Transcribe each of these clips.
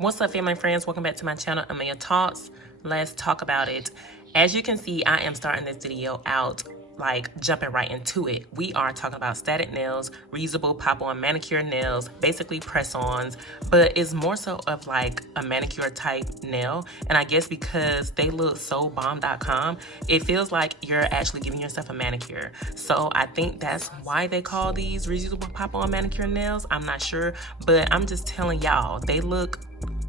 What's up, family and friends? Welcome back to my channel, Amelia Talks. Let's talk about it. As you can see, I am starting this video out like jumping right into it. We are talking about static nails, reusable pop-on manicure nails, basically press-ons, but it's more so of like a manicure type nail. And I guess because they look so bomb.com, it feels like you're actually giving yourself a manicure. So I think that's why they call these reusable pop-on manicure nails. I'm not sure, but I'm just telling y'all, they look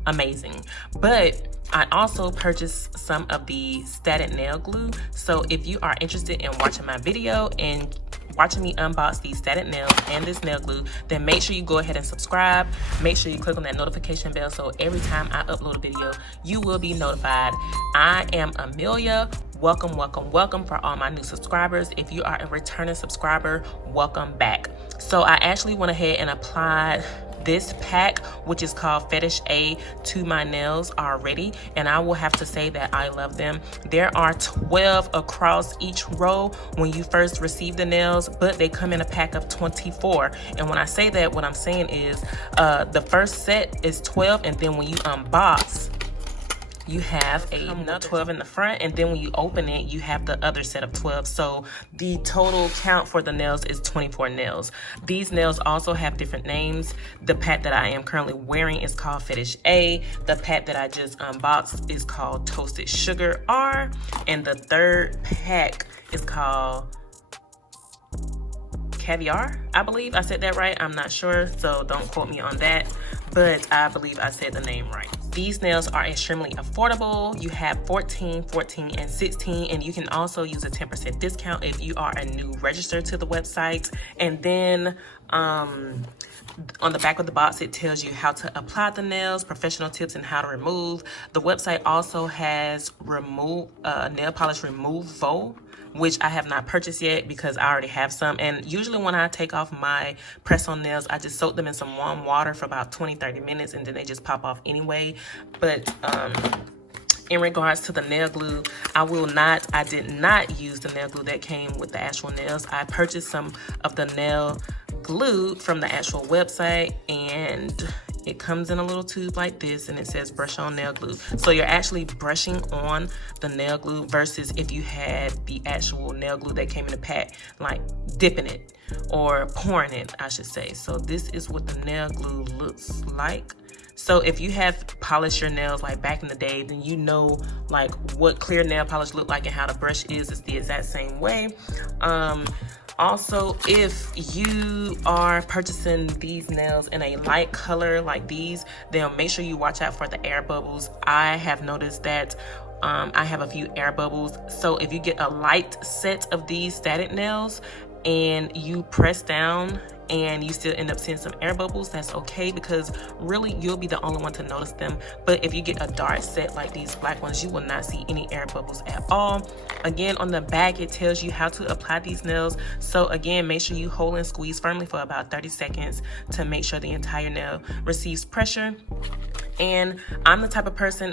amazing. But I also purchased some of the static nail glue. So if you are interested in watching my video and watching me unbox these static nails and this nail glue, then make sure you go ahead and subscribe. Make sure you click on that notification bell so every time I upload a video, you will be notified. I am Amelia. Welcome, welcome, welcome for all my new subscribers. If you are a returning subscriber, welcome back. So I actually went ahead and applied this pack, which is called Fetish A, to my nails already, and I will have to say that I love them. There are 12 across each row when you first receive the nails, but they come in a pack of 24. And when I say that, what I'm saying is the first set is 12, and then when you unbox, you have another 12 in the front, and then when you open it, you have the other set of 12. So the total count for the nails is 24 nails. These nails also have different names. The pack that I am currently wearing is called Fetish A. The pack that I just unboxed is called Toasted Sugar R. And the third pack is called Caviar. I believe I said that right. I'm not sure, so don't quote me on that, but I believe I said the name right. These nails are extremely affordable. You have 14, 14, and 16, and you can also use a 10% discount if you are a new register to the website. And then on the back of the box, it tells you how to apply the nails, professional tips, and how to remove. The website also has nail polish removal, which I have not purchased yet because I already have some. And usually when I take off my press-on nails, I just soak them in some warm water for about 20-30 minutes, and then they just pop off anyway. But in regards to the nail glue, I did not use the nail glue that came with the actual nails. I purchased some of the nail glue from the actual website, and it comes in a little tube like this, and it says brush on nail glue. So you're actually brushing on the nail glue versus if you had the actual nail glue that came in the pack, like dipping it or pouring it, I should say. So this is what the nail glue looks like. So if you have polished your nails like back in the day, then you know like what clear nail polish looked like and how the brush is. It's the exact same way. Also, if you are purchasing these nails in a light color like these, then make sure you watch out for the air bubbles. I have noticed that I have a few air bubbles. So if you get a light set of these static nails and you press down and you still end up seeing some air bubbles, that's okay, because really you'll be the only one to notice them. But if you get a dark set like these black ones, you will not see any air bubbles at all. Again, on the back, it tells you how to apply these nails. So again, make sure you hold and squeeze firmly for about 30 seconds to make sure the entire nail receives pressure. And I'm the type of person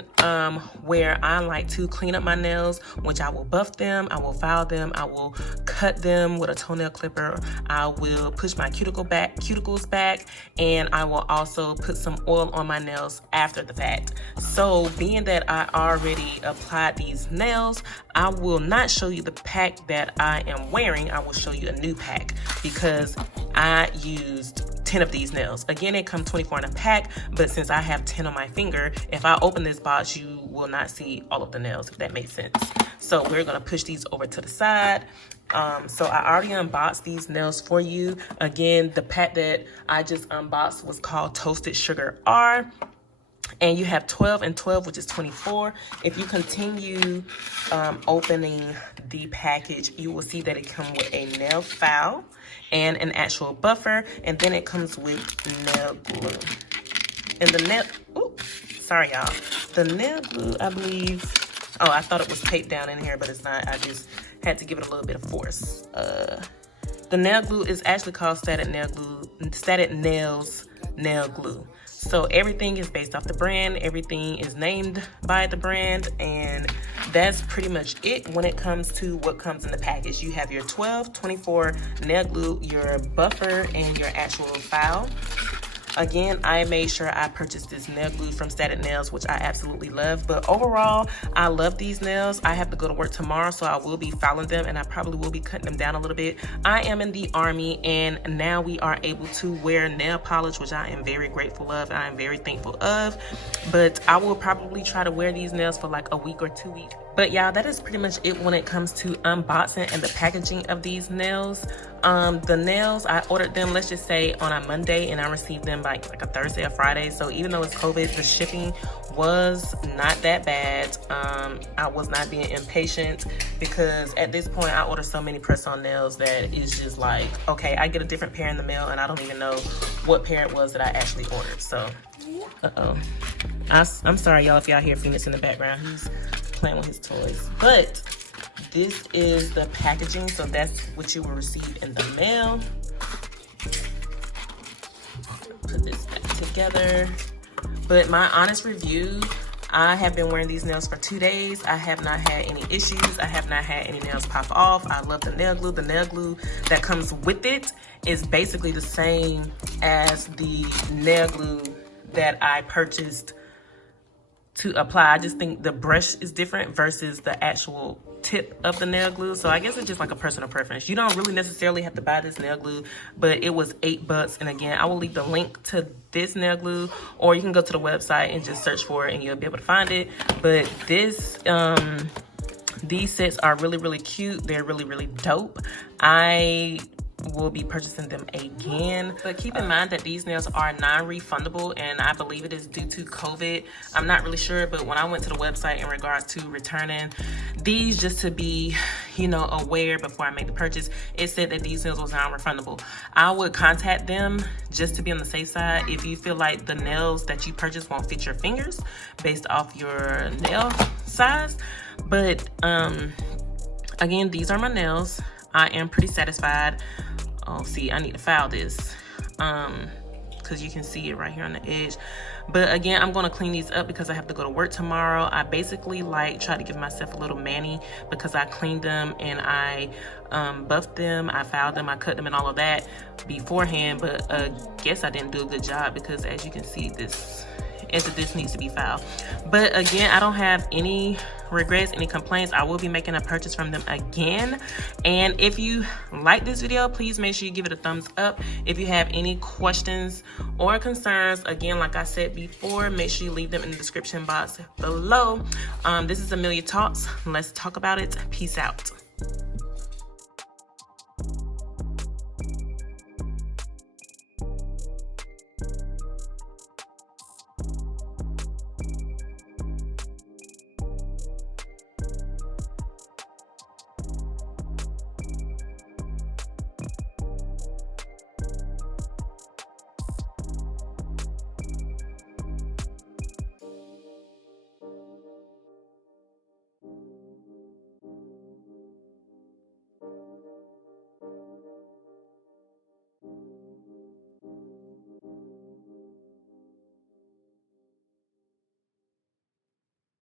where I like to clean up my nails, which I will buff them, I will file them, I will cut them with a toenail clipper, I will push my cuticles back, and I will also put some oil on my nails after the fact. So being that I already applied these nails, I will not show you the pack that I am wearing. I will show you a new pack because I used 10 of these nails. Again, it comes 24 in a pack, but since I have 10 on my finger, if I open this box, you will not see all of the nails, if that makes sense. So we're gonna push these over to the side. So I already unboxed these nails for you. Again, the pack that I just unboxed was called Toasted Sugar R. And you have 12 and 12, which is 24. If you continue opening the package, you will see that it comes with a nail file and an actual buffer, and then it comes with nail glue. And the sorry y'all, the nail glue, I believe, oh, I thought it was taped down in here, but it's not. I just had to give it a little bit of force. The nail glue is actually called Static Nails Nail Glue. So everything is based off the brand, everything is named by the brand, and that's pretty much it when it comes to what comes in the package. You have your 12, 24 nail glue, your buffer, and your actual file. Again, I made sure I purchased this nail glue from Static Nails, which I absolutely love. But overall, I love these nails. I have to go to work tomorrow, so I will be filing them, and I probably will be cutting them down a little bit. I am in the Army, and now we are able to wear nail polish, which I am very grateful of, and I am very thankful of. But I will probably try to wear these nails for like a week or 2 weeks. But y'all, that is pretty much it when it comes to unboxing and the packaging of these nails. The nails, I ordered them, let's just say, on a Monday, and I received them by like a Thursday or Friday. So even though it's COVID, the shipping was not that bad. I was not being impatient, because at this point I ordered so many press-on nails that it's just like, okay, I get a different pair in the mail and I don't even know what pair it was that I actually ordered. So I'm sorry y'all if y'all hear Phoenix in the background. He's playing with his toys. But this is the packaging, so that's what you will receive in the mail. Put this back together. But my honest review, I have been wearing these nails for 2 days. I have not had any issues. I have not had any nails pop off. I love the nail glue. The nail glue that comes with it is basically the same as the nail glue that I purchased to apply. I just think the brush is different versus the actual tip of the nail glue. So I guess it's just like a personal preference. You don't really necessarily have to buy this nail glue, but it was $8. And again, I will leave the link to this nail glue, or you can go to the website and just search for it and you'll be able to find it. But this, these sets are really, really cute. They're really, really dope. I will be purchasing them again, but keep in mind that these nails are non-refundable, and I believe it is due to COVID. I'm not really sure, but when I went to the website in regards to returning these, just to be, you know, aware before I make the purchase, it said that these nails was non-refundable. I would contact them just to be on the safe side if you feel like the nails that you purchase won't fit your fingers based off your nail size. But again, these are my nails. I am pretty satisfied. Oh, see, I need to file this because you can see it right here on the edge. But again, I'm going to clean these up because I have to go to work tomorrow. I basically like try to give myself a little mani because I cleaned them and I buffed them, I filed them, I cut them and all of that beforehand. But I guess I didn't do a good job because, as you can see, this needs to be filed. But again, I don't have any regrets, any complaints. I will be making a purchase from them again. And if you like this video, please make sure you give it a thumbs up. If you have any questions or concerns, again, like I said before, make sure you leave them in the description box below. This is Amelia Talks. Let's talk about it. Peace out.